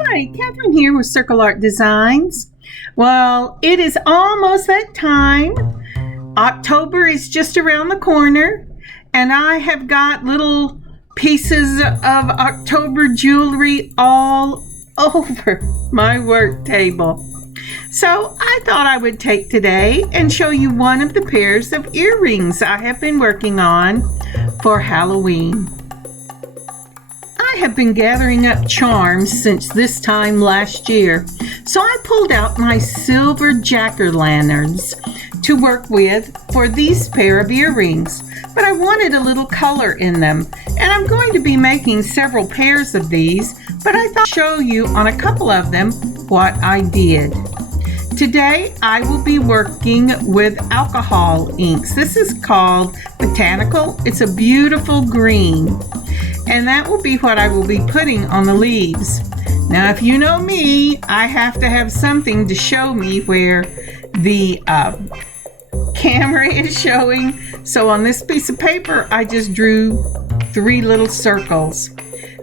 Hi, Kathryn here with Circle Art Designs. Well, it is almost that time. October is just around the corner, and I have got little pieces of October jewelry all over my work table. So I thought I would take today and show you one of the pairs of earrings I have been working on for Halloween. I have been gathering up charms since this time last year, so I pulled out my silver jack-o'-lanterns to work with for these pair of earrings, but I wanted a little color in them, and I'm going to be making several pairs of these, but I thought I'd show you on a couple of them what I did. Today I will be working with alcohol inks. This is called Botanical. It's a beautiful green, and that will be what I will be putting on the leaves. Now, if you know me, I have to have something to show me where the camera is showing. So on this piece of paper, I just drew 3 little circles.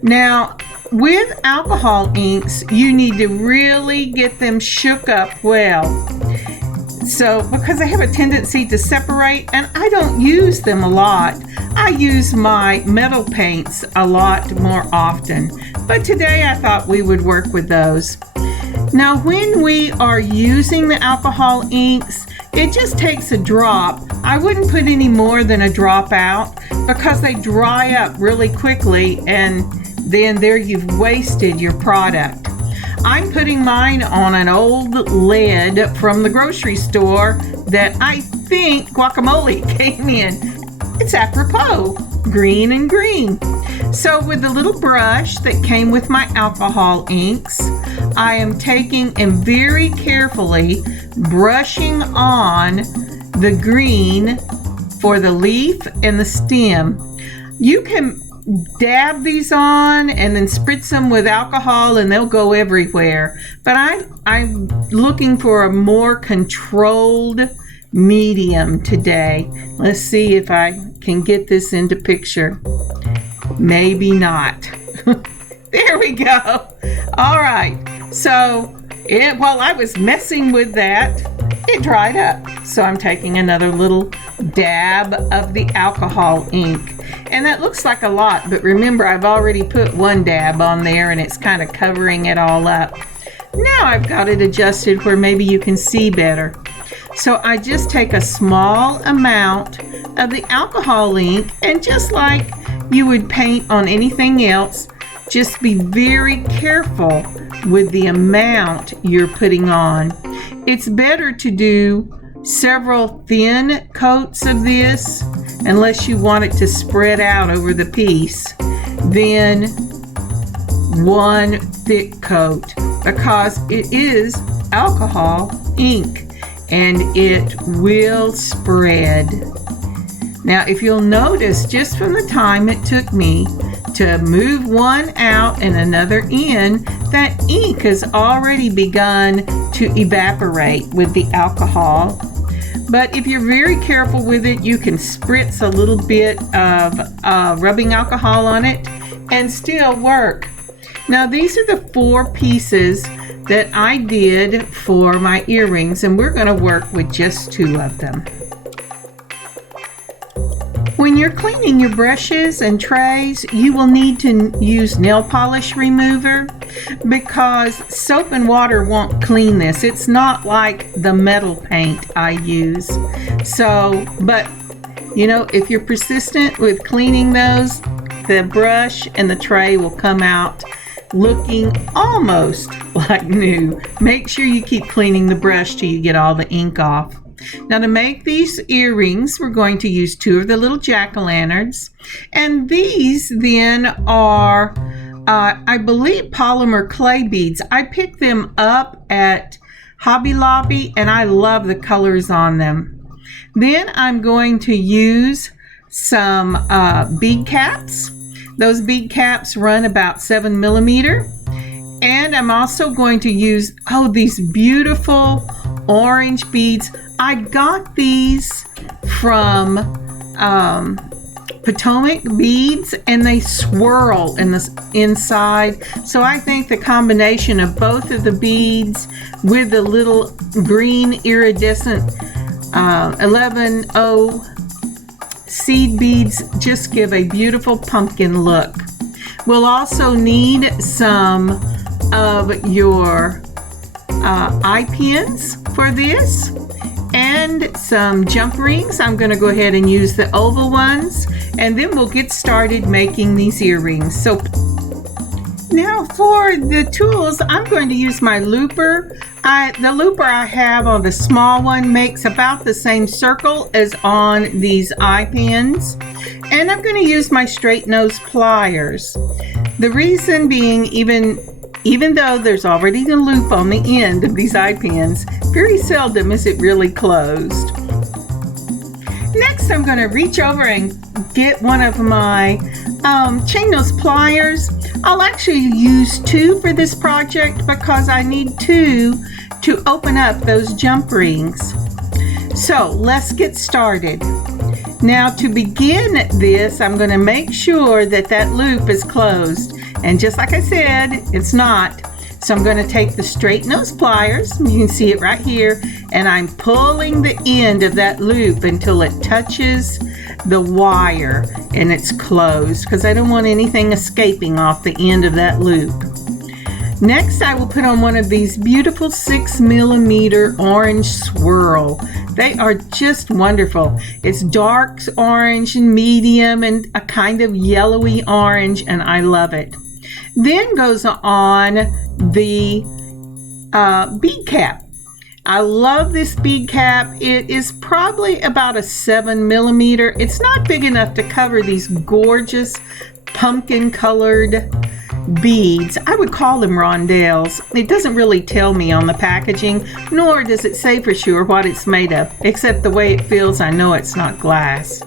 Now, with alcohol inks, you need to really get them shook up well. So, because they have a tendency to separate, and I don't use them a lot. I use my metal paints a lot more often, but today I thought we would work with those. Now, when we are using the alcohol inks, it just takes a drop. I wouldn't put any more than a drop out because they dry up really quickly, and then there you've wasted your product. I'm putting mine on an old lid from the grocery store that I think guacamole came in. It's apropos, green and green. So with the little brush that came with my alcohol inks, I am taking and very carefully brushing on the green for the leaf and the stem. You can dab these on and then spritz them with alcohol and they'll go everywhere. But I'm looking for a more controlled medium today. Let's see if I can get this into picture. Maybe not. There we go. All right. So while I was messing with that, it dried up. So I'm taking another little dab of the alcohol ink. And that looks like a lot, but remember, I've already put 1 dab on there and it's kind of covering it all up. Now I've got it adjusted where maybe you can see better. So I just take a small amount of the alcohol ink, and just like you would paint on anything else, just be very careful with the amount you're putting on. It's better to do several thin coats of this, unless you want it to spread out over the piece, than 1 thick coat, because it is alcohol ink and it will spread. Now, if you'll notice, just from the time it took me to move one out and another in, that ink has already begun to evaporate with the alcohol. But if you're very careful with it, you can spritz a little bit of rubbing alcohol on it and still work. Now, these are the 4 pieces that I did for my earrings, and we're going to work with just 2 of them. When you're cleaning your brushes and trays, you will need to use nail polish remover because soap and water won't clean this. It's not like the metal paint I use. So, but you know, if you're persistent with cleaning those, the brush and the tray will come out looking almost like new. Make sure you keep cleaning the brush till you get all the ink off. Now, to make these earrings, we're going to use 2 of the little jack-o'-lanterns, and these then are I believe polymer clay beads. I picked them up at Hobby Lobby and I love the colors on them. Then I'm going to use some bead caps. Those bead caps run about 7 millimeter. And I'm also going to use, these beautiful orange beads. I got these from Potomac beads, and they swirl in the inside. So I think the combination of both of the beads with the little green iridescent 11O seed beads just give a beautiful pumpkin look. We'll also need some of your eye pins for this, and some jump rings. I'm going to go ahead and use the oval ones, and then we'll get started making these earrings. So now for the tools, I'm going to use my looper. The looper I have on the small one makes about the same circle as on these eye pins, and I'm going to use my straight nose pliers. The reason being, even though there's already the loop on the end of these eye pins, very seldom is it really closed. Next, I'm going to reach over and get one of my chain nose pliers. I'll actually use 2 for this project because I need 2 to open up those jump rings. So let's get started. Now to begin this, I'm going to make sure that that loop is closed. And just like I said, it's not. So I'm going to take the straight nose pliers, you can see it right here, and I'm pulling the end of that loop until it touches the wire and it's closed, because I don't want anything escaping off the end of that loop. Next, I will put on one of these beautiful 6mm orange swirl. They are just wonderful. It's dark orange and medium and a kind of yellowy orange, and I love it. Then goes on the bead cap. I love this bead cap. It is probably about a 7mm. It's not big enough to cover these gorgeous pumpkin colored beads. I would call them rondelles. It doesn't really tell me on the packaging, nor does it say for sure what it's made of, except the way it feels, I know it's not glass.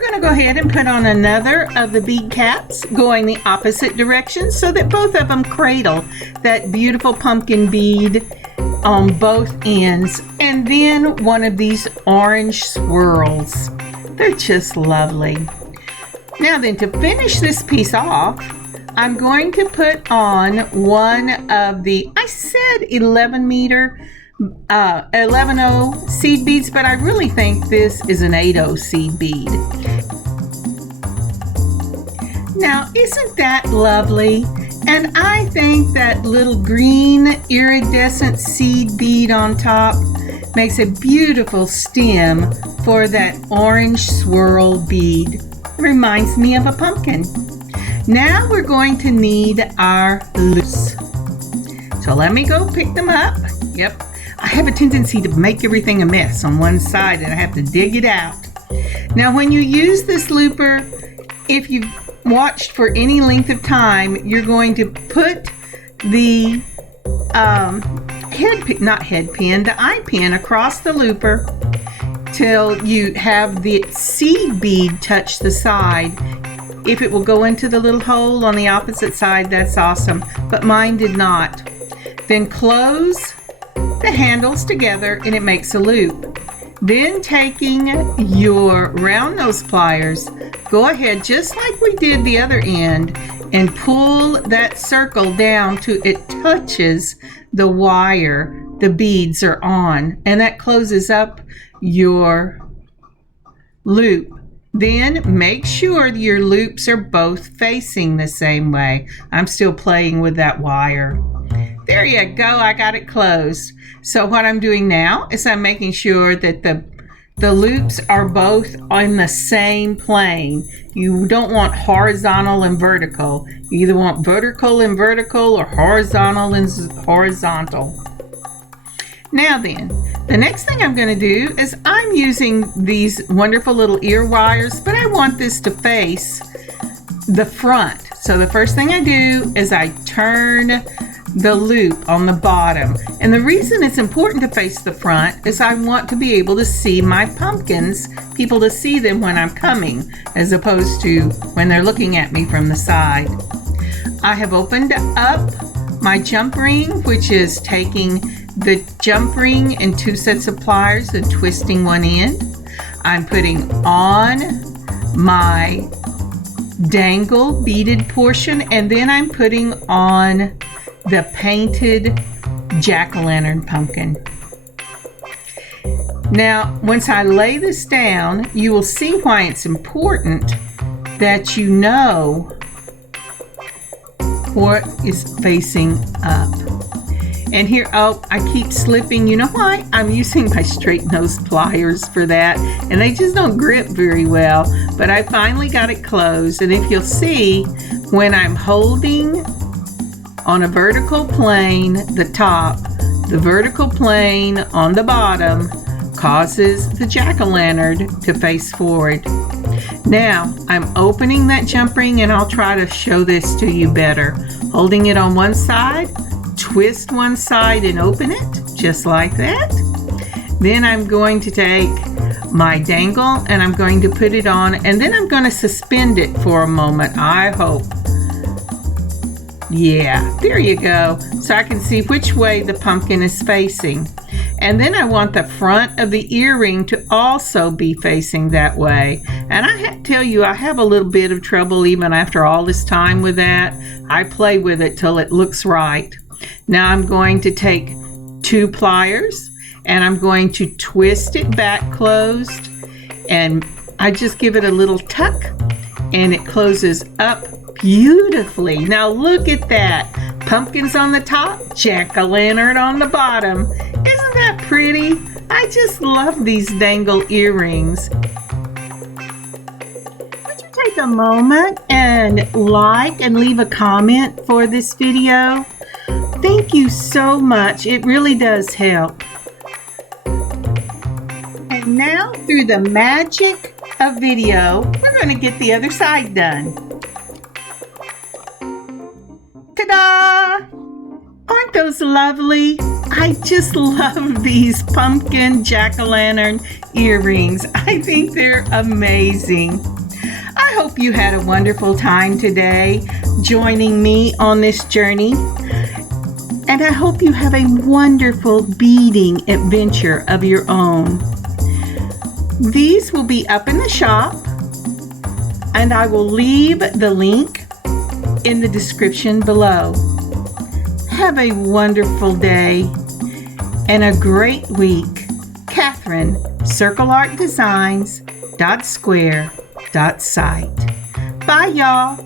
Going to go ahead and put on another of the bead caps going the opposite direction so that both of them cradle that beautiful pumpkin bead on both ends, and then one of these orange swirls. They're just lovely. Now then, to finish this piece off, I'm going to put on one of the, I said 11O seed beads, but I really think this is an 8O seed bead. Now, isn't that lovely? And I think that little green iridescent seed bead on top makes a beautiful stem for that orange swirl bead. It reminds me of a pumpkin. Now we're going to need our loops. So let me go pick them up. Yep. I have a tendency to make everything a mess on one side and I have to dig it out. Now when you use this looper, if you've watched for any length of time, you're going to put the the eye pin across the looper till you have the seed bead touch the side. If it will go into the little hole on the opposite side, that's awesome, but mine did not. Then close the handles together and it makes a loop. Then taking your round nose pliers, go ahead just like we did the other end and pull that circle down to it touches the wire the beads are on, and that closes up your loop. Then make sure your loops are both facing the same way. I'm still playing with that wire. There you go, I got it closed. So what I'm doing now is I'm making sure that the loops are both on the same plane. You don't want horizontal and vertical. You either want vertical and vertical or horizontal and horizontal. Now then, the next thing I'm going to do is I'm using these wonderful little ear wires, but I want this to face the front. So the first thing I do is I turn the loop on the bottom. And the reason it's important to face the front is I want to be able to see my pumpkins, people to see them when I'm coming, as opposed to when they're looking at me from the side. I have opened up my jump ring, which is taking the jump ring in 2 sets of pliers and twisting one end. I'm putting on my dangle beaded portion, and then I'm putting on the painted jack-o'-lantern pumpkin. Now, once I lay this down, you will see why it's important that you know what is facing up. And here, oh, I keep slipping. You know why? I'm using my straight nose pliers for that, and they just don't grip very well. But I finally got it closed, and if you'll see, when I'm holding on a vertical plane, the top, the vertical plane on the bottom causes the jack-o'-lantern to face forward. Now, I'm opening that jump ring, and I'll try to show this to you better. Holding it on one side, twist one side and open it, just like that. Then I'm going to take my dangle and I'm going to put it on, and then I'm going to suspend it for a moment, I hope. Yeah, there you go. So I can see which way the pumpkin is facing. And then I want the front of the earring to also be facing that way. And I tell you, I have a little bit of trouble even after all this time with that. I play with it till it looks right. Now I'm going to take 2 pliers and I'm going to twist it back closed, and I just give it a little tuck and it closes up beautifully. Now look at that. Pumpkins on the top, jack-o'-lantern on the bottom. Isn't that pretty? I just love these dangle earrings. Would you take a moment and like and leave a comment for this video? Thank you so much. It really does help. And now, through the magic of video, we're going to get the other side done. Ta-da! Aren't those lovely? I just love these pumpkin jack-o'-lantern earrings. I think they're amazing. I hope you had a wonderful time today joining me on this journey. And I hope you have a wonderful beading adventure of your own. These will be up in the shop, and I will leave the link in the description below. Have a wonderful day and a great week. Kathryn, circleartdesigns.square.site. Bye, y'all.